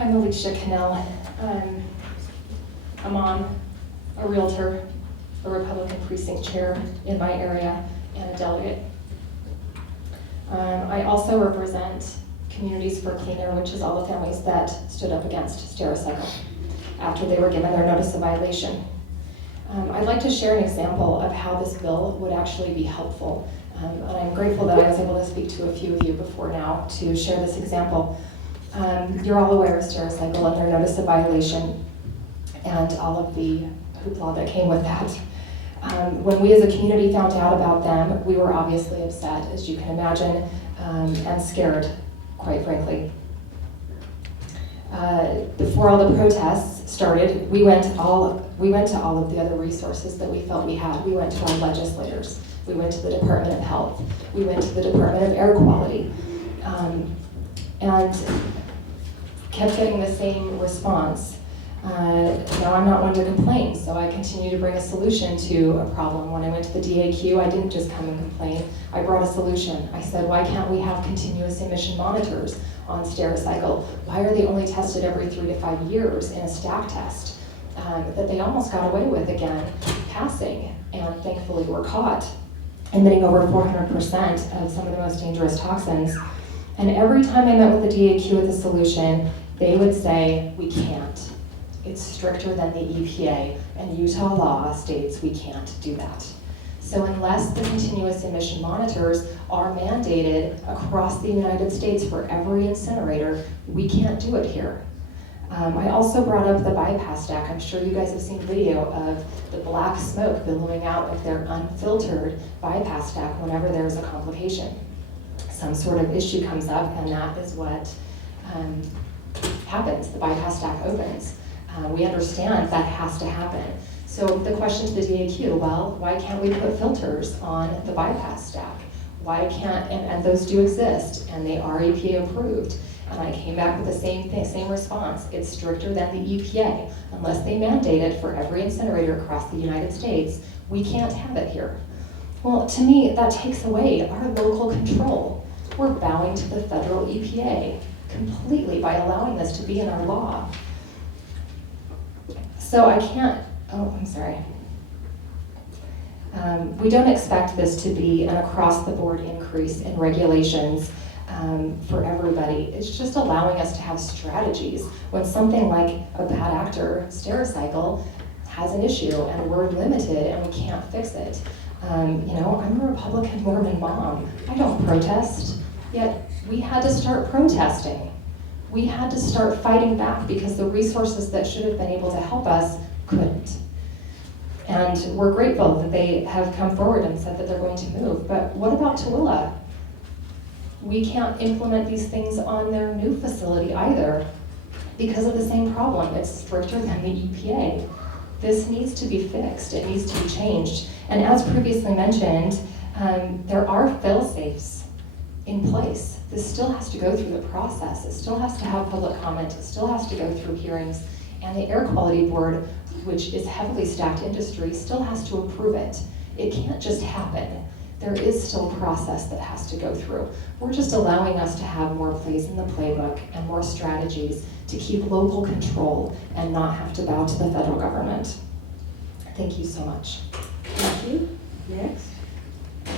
I'm Alicia Cannell. I'm a realtor, a Republican precinct chair in my area, and a delegate. I also represent Communities for Clean Air, which is all the families that stood up against Stericycle after they were given their notice of violation. I'd like to share an example of how this bill would actually be helpful. And I'm grateful that I was able to speak to a few of you before now to share this example. You're all aware of Stericycle and their notice of violation and all of the hoopla that came with that. When we as a community found out about them, we were obviously upset, as you can imagine, and scared, quite frankly. Before all the protests started, we went to all of the other resources that we felt we had. We went to our legislators. We went to the Department of Health. We went to the Department of Air Quality. And kept getting the same response. Now, I'm not one to complain, so I continue to bring a solution to a problem. When I went to the DAQ, I didn't just come and complain. I brought a solution. I said, why can't we have continuous emission monitors on Stericycle? Why are they only tested every 3 to 5 years in a stack test that they almost got away with again, passing, and thankfully were caught, emitting over 400% of some of the most dangerous toxins. And every time I met with the DAQ with a solution, they would say, we can't. It's stricter than the EPA, and Utah law states we can't do that. So unless the continuous emission monitors are mandated across the United States for every incinerator, we can't do it here. I also brought up the bypass stack. I'm sure you guys have seen video of the black smoke billowing out of their unfiltered bypass stack whenever there's a complication. Some sort of issue comes up, and that is what happens. The bypass stack opens. We understand that has to happen. So the question to the DAQ, well, why can't we put filters on the bypass stack? Why can't, and those do exist, and they are EPA approved. And I came back with the same response. It's stricter than the EPA. Unless they mandate it for every incinerator across the United States, we can't have it here. Well, to me, that takes away our local control. We're bowing to the federal EPA completely by allowing this to be in our law. So I can't, I'm sorry. We don't expect this to be an across-the-board increase in regulations for everybody. It's just allowing us to have strategies when something like a bad actor, Stericycle, has an issue and we're limited and we can't fix it. I'm a Republican Mormon mom. I don't protest, yet we had to start protesting. We had to start fighting back because the resources that should have been able to help us couldn't. And we're grateful that they have come forward and said that they're going to move. But what about Tooele? We can't implement these things on their new facility either because of the same problem. It's stricter than the EPA. This needs to be fixed. It needs to be changed. And as previously mentioned, there are fail-safes in place. This still has to go through the process. It still has to have public comment. It still has to go through hearings. And the Air Quality Board, which is heavily staffed industry, still has to approve it. It can't just happen. There is still a process that has to go through. We're just allowing us to have more plays in the playbook and more strategies to keep local control and not have to bow to the federal government. Thank you so much. Thank you. Next.